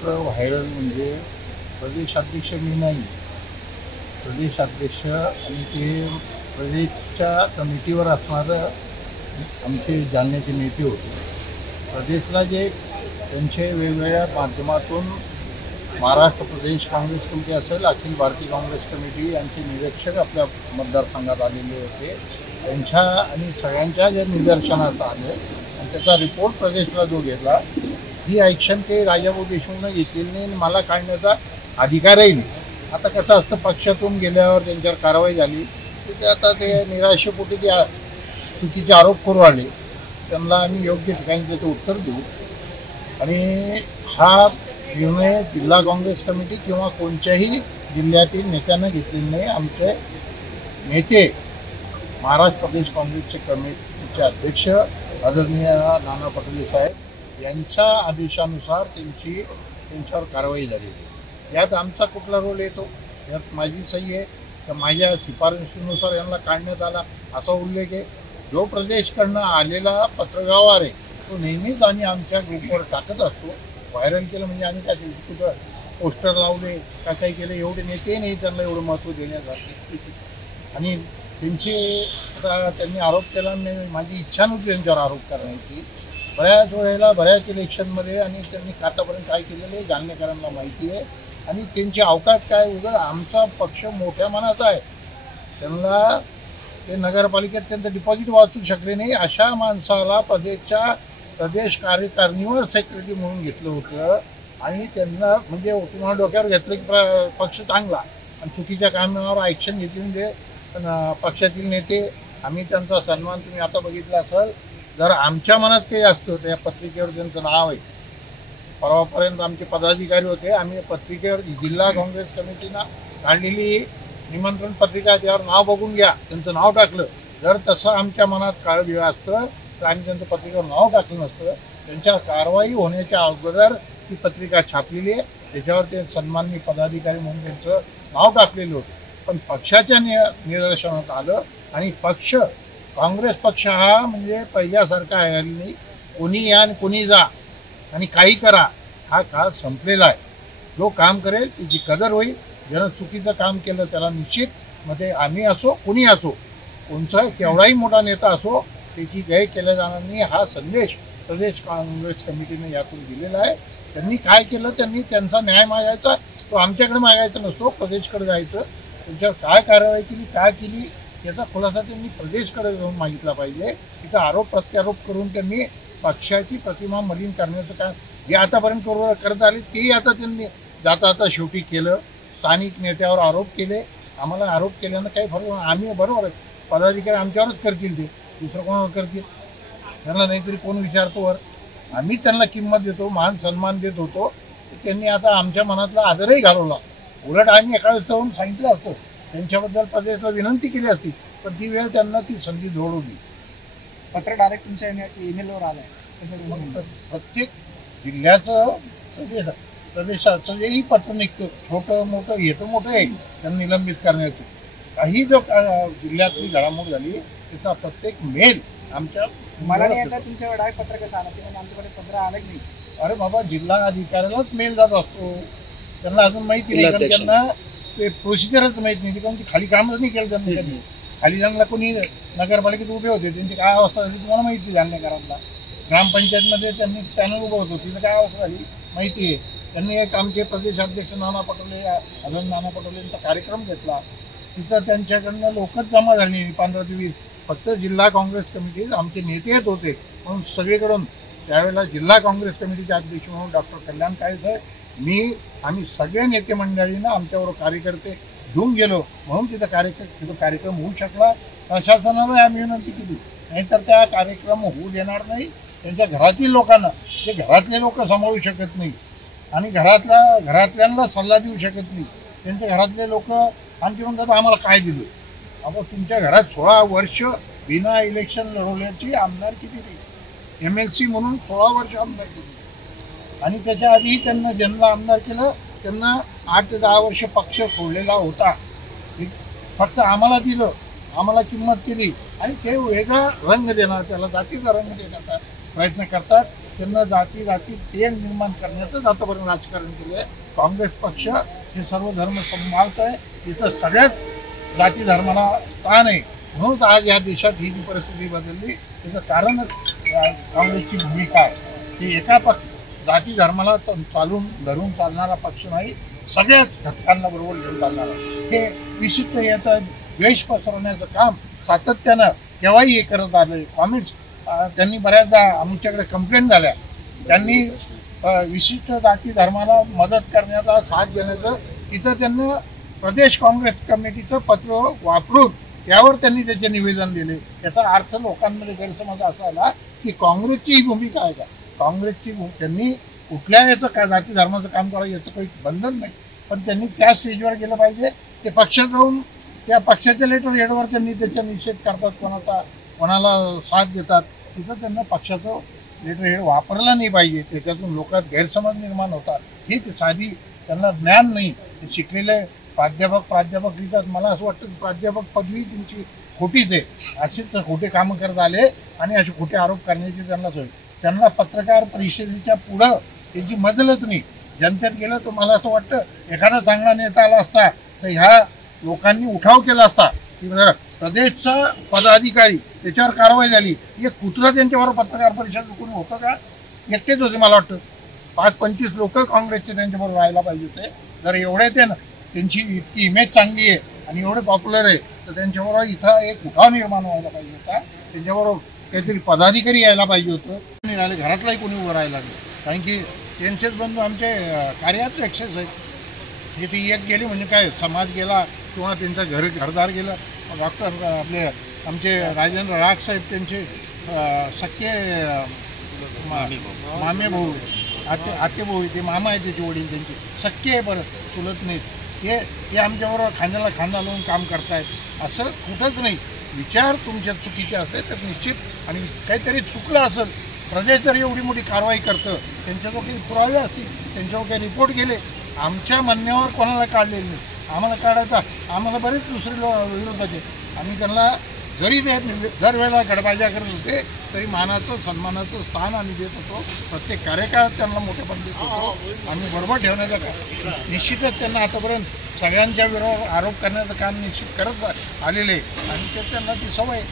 पत्र व्हायरल म्हणजे प्रदेशाध्यक्ष मी नाही, प्रदेशाध्यक्ष आणि ते प्रदेशच्या कमिटीवर असणारं आमचे जालन्याचे नेते होते. प्रदेशला जे त्यांचे वेगवेगळ्या माध्यमातून महाराष्ट्र प्रदेश काँग्रेस कमिटी असेल, अखिल भारतीय काँग्रेस कमिटी यांचे निरीक्षक आपल्या मतदारसंघात आलेले होते. त्यांच्या आणि सगळ्यांच्या जे निदर्शनास आलं आणि त्याचा रिपोर्ट प्रदेशला जो घेतला, ही ॲक्शन काही राजाभाऊ देशमुखनं घेतलेली नाही आणि मला काढण्याचा अधिकारही नाही. आता कसं असतं, पक्षातून गेल्यावर त्यांच्यावर कारवाई झाली तर ते आता ते निराशेपोटी ते चुकीचे आरोप करू आले. त्यांना आम्ही योग्य ठिकाणी त्याचं उत्तर देऊ. आणि हा निर्णय जिल्हा काँग्रेस कमिटी किंवा कोणत्याही जिल्ह्यातील नेत्यानं घेतलेला नाही. आमचे नेते महाराष्ट्र प्रदेश काँग्रेसचे कमिटीचे अध्यक्ष आदरणीय नाना पटोले साहेब यांच्या आदेशानुसार त्यांच्यावर कारवाई झाली. यात आमचा कुठला रोल येतो? यात माझी सही आहे तर माझ्या शिफारशीनुसार यांना काढण्यात आला असा उल्लेख आहे. जो प्रदेशकडनं आलेला पत्रव्यवहार आहे तो नेहमीच आम्ही आमच्या ग्रुपवर टाकत असतो. व्हायरल केलं म्हणजे आम्ही काय कुठं पोस्टर लावले का काही केलं, एवढे नेते नाही त्यांना एवढं महत्त्व देण्यासाठी. आणि त्यांनी आरोप केला, माझी इच्छा नव्हती त्यांच्यावर आरोप करण्याची. बऱ्याच वेळेला बऱ्याच इलेक्शनमध्ये आणि त्यांनी आतापर्यंत काय केलेलं आहे जालनेकरांना माहिती आहे. आणि त्यांची अवकात काय, उगाच आमचा पक्ष मोठ्या मनाचा आहे, त्यांना ते नगरपालिकेत त्यांचं डिपॉझिट वाचू शकले नाही. अशा माणसाला प्रदेश कार्यकारिणीवर सेक्रेटरी म्हणून घेतलं होतं आणि त्यांना म्हणजे तुम्हाला डोक्यावर घेतलं की पक्ष चांगला आणि चुकीच्या कामावर ॲक्शन घेतली म्हणजे पक्षातील नेते आम्ही त्यांचा सन्मान तुम्ही आता बघितला असाल. जर आमच्या मनात काही असतं त्या पत्रिकेवर त्यांचं नाव आहे. परवापर्यंत आमचे पदाधिकारी होते, आम्ही पत्रिकेवर जिल्हा काँग्रेस कमिटीनं काढलेली निमंत्रण पत्रिका त्यावर नाव बघून घ्या, त्यांचं नाव टाकलं. जर तसं आमच्या मनात काळं असतं तर आम्ही त्यांचं पत्रिकेवर नाव टाकलं नसतं. त्यांच्या कारवाई होण्याच्या अगोदर ती पत्रिका छापलेली आहे, त्याच्यावर ते सन्माननीय पदाधिकारी म्हणून त्यांचं नाव टाकलेलं होतं. पण पक्षाच्या निदर्शनात आलं आणि काँग्रेस पक्ष हा म्हणजे पहिल्यासारखा आहे नाही. कोणी या आणि कोणी जा आणि काही करा, हा काळ संपलेला आहे. जो काम करेल त्याची कदर होईल. ज्यानं चुकीचं काम केलं त्याला निश्चित मध्ये आम्ही असो कोणी असो, कोणचा केवढाही मोठा नेता असो, त्याची गय केलं जाणार नाही. हा संदेश प्रदेश काँग्रेस कमिटीने यातून दिलेला आहे. त्यांनी काय केलं, त्यांनी त्यांचा न्याय मागायचा, तो आमच्याकडे मागायचा नसतो, प्रदेशकडे जायचं. त्यांच्यावर काय कारवाई केली, काय केली याचा खुलासा त्यांनी प्रदेशकडे जाऊन मागितला पाहिजे. तिथं आरोप प्रत्यारोप करून त्यांनी पक्षाची प्रतिमा मलिन करण्याचं काम जे आतापर्यंत करत आले तेही आता त्यांनी जाता शेवटी केलं. स्थानिक नेत्यावर आरोप केले. आम्हाला आरोप केल्यानं काही फरक, आम्ही बरोबर आहे पदाधिकारी आमच्यावरच करतील, ते दुसरं कोणावर करतील? त्यांना नाहीतरी कोण विचारतो वर? आम्ही त्यांना किंमत देतो, मान सन्मान देत होतो. त्यांनी आता आमच्या मनातला आदरही घालवला. उलट आम्ही एका वेळेस जाऊन सांगितलं असतं, त्यांच्याबद्दल प्रदेशला विनंती केली असती, पण ती वेळ त्यांना ती संधी जोडवली. पत्र डायरेक्ट तुमच्या ईमेलवर आलं आहे? प्रत्येक जिल्ह्याचं प्रदेशाचं जेही पत्र निघतं, छोटं मोठं येतं मोठं आहे त्यांना निलंबित करण्याचं. काही जो जिल्ह्यातली घडामोड झाली त्याचा प्रत्येक मेल आमच्या मला नाही येतात. तुमच्याकडे डायरेक्ट पत्र कसं आलं? ते म्हणजे आमच्याकडे पत्र आलंच नाही. अरे बाबा, जिल्हा अधिकाऱ्यालाच मेल जात असतो, त्यांना अजून माहिती नाही, कारण त्यांना ते प्रोसिजरच माहीत नाही. कारण ती खाली कामच नाही केलं त्यांनी कधी. खाली त्यांना कोणी नगरपालिकेत उभे होते, त्यांची काय अवस्था झाली तुम्हाला माहिती झाली. घरातला ग्रामपंचायतमध्ये त्यांनी पॅनल उभं होतं, तिथं काय अवस्था झाली माहिती आहे. त्यांनी एक आमचे प्रदेशाध्यक्ष नाना पटोले यांचा कार्यक्रम घेतला. तिथं त्यांच्याकडनं लोकच जमा झाली 15 ते 20. फक्त जिल्हा काँग्रेस कमिटी आमचे नेते येत होते म्हणून सगळीकडून त्यावेळेला जिल्हा काँग्रेस कमिटीचे अध्यक्ष म्हणून डॉक्टर कल्याण काळे मी आम्ही सगळ्या नेते मंडळींना आमच्याबरोबर कार्यकर्ते घेऊन गेलो म्हणून तिथं कार्यक्रम होऊ शकला. प्रशासनाला आम्ही विनंती केली, नाहीतर त्या कार्यक्रम होऊ देणार नाही. त्यांच्या घरातील लोकांना, ते घरातले लोक सांभाळू शकत नाही आणि घरातल्यांना सल्ला देऊ शकत नाही. त्यांच्या घरातले लोक आणखी म्हणतात आम्हाला काय दिलं. आपण तुमच्या घरात 16 वर्ष बिना इलेक्शन लढवल्याची आमदारकी दिली, MLC म्हणून 16 वर्ष आमदारकी दिली. आणि त्याच्या आधी त्यांना ज्यांना आमदार केलं त्यांना 8 ते 10 वर्ष पक्ष सोडलेला होता. फक्त आम्हाला दिलं, आम्हाला किंमत केली आणि ते वेगळा रंग देणार, त्याला जातीचा रंग देण्याचा प्रयत्न करतात. त्यांना जाती तेढ निर्माण करण्याचंच आतापर्यंत राजकारण केलं आहे. काँग्रेस पक्ष हे सर्व धर्म सांभाळत आहे. इथं सगळ्याच जाती धर्माला स्थान आहे. म्हणून आज या देशात ही जी परिस्थिती बदलली त्याचं कारणच काँग्रेसची भूमिका आहे. की एका जाती धर्माला चालून धरून चालणारा पक्ष नाही, सगळ्याच घटकांना बरोबर घेऊन चालणारा. हे विशिष्ट याचं द्वेष पसरवण्याचं काम सातत्यानं केव्हाही हे करत आलं. कॉमेंट्स त्यांनी बऱ्याचदा आमच्याकडे कंप्लेंट झाल्या. त्यांनी विशिष्ट जाती धर्माला मदत करण्याचा साथ देण्याचं तिथं त्यांना प्रदेश काँग्रेस कमिटीचं पत्र वापरून त्यावर त्यांनी त्याचे निवेदन दिले. याचा अर्थ लोकांमध्ये गैरसमज असा आला की काँग्रेसची ही भूमिका आहे का. काँग्रेसची त्यांनी कुठल्या याचं काय जाती धर्माचं काम करावं याचं काही बंधन नाही, पण त्यांनी त्या स्टेजवर गेलं पाहिजे. ते पक्षात राहून त्या पक्षाच्या लेटर हेडवर त्यांनी त्याचा निषेध करतात, कोणाला साथ देतात. तिथं त्यांना पक्षाचं लेटर हेड वापरला नाही पाहिजे. त्याच्यातून लोकात गैरसमज निर्माण होतात. हीच साधी त्यांना ज्ञान नाही. ते शिकलेले प्राध्यापक लिहितात. मला असं वाटतं की प्राध्यापक पदवी त्यांची खोटीच आहे. अशीच खोटे कामं करत आले आणि असे खोटे आरोप करण्याची त्यांना सोय. त्यांना पत्रकार परिषदेच्या पुढं त्याची मजलच नाही. जनतेत गेलं तर मला असं वाटतं एखादा चांगला नेता आला असता तर ह्या लोकांनी उठाव केला असता की प्रदेशचा पदाधिकारी त्याच्यावर कारवाई झाली. एक कुत्रा त्यांच्यावर पत्रकार परिषद कोणी होतं का. एकटेच होते मला वाटतं. 25-25 लोक काँग्रेसचे त्यांच्याबरोबर राहायला पाहिजे होते. जर एवढे त्यांची इतकी इमेज चांगली आहे आणि एवढे पॉप्युलर आहे तर त्यांच्याबरोबर इथं एक उठाव निर्माण व्हायला पाहिजे होता. त्यांच्याबरोबर काहीतरी पदाधिकारी यायला पाहिजे होतं. राहिले घरातलाही कोणी उभं राहायला लागलं. कारण की त्यांचेच बंधू आमचे कार्यात एक्सेस आहेत. म्हणजे ती एक गेली म्हणजे काय समाज गेला किंवा त्यांचं घरदार गेलं. डॉक्टर आपले आमचे राजेंद्र राग साहेब त्यांचे सख्खे मामे भाऊ आते भाऊ ते मामा आहे त्याचे वडील त्यांचे सख्खे आहे. बरं चुलत नाहीत. ते आमच्याबरोबर खांद्याला खांदा लावून काम करतायत. असं कुठंच नाही. विचार तुमच्या चुकीचे असले तर निश्चित आणि काहीतरी चुकलं असेल. प्रदेश जर एवढी मोठी कारवाई करतं त्यांच्याजवळ काही पुरावे असतील, त्यांच्यावर काही रिपोर्ट गेले. आमच्या म्हणण्यावर कोणाला काढलेलं नाही. आम्हाला काढायचा आम्हाला बरेच दुसरे विरोधाचे. आम्ही त्यांना जरी ते दरवेळेला गडबाज्या करत होते तरी मानाचं सन्मानाचं स्थान आम्ही देत होतो. प्रत्येक कार्यकाळात त्यांना मोठेपण देत होतो. आम्ही बरोबर ठेवण्याचं काम निश्चितच त्यांना आतापर्यंत सगळ्यांच्या विरोधात आरोप करण्याचं काम निश्चित करत आलेले आणि ते त्यांना ती सवय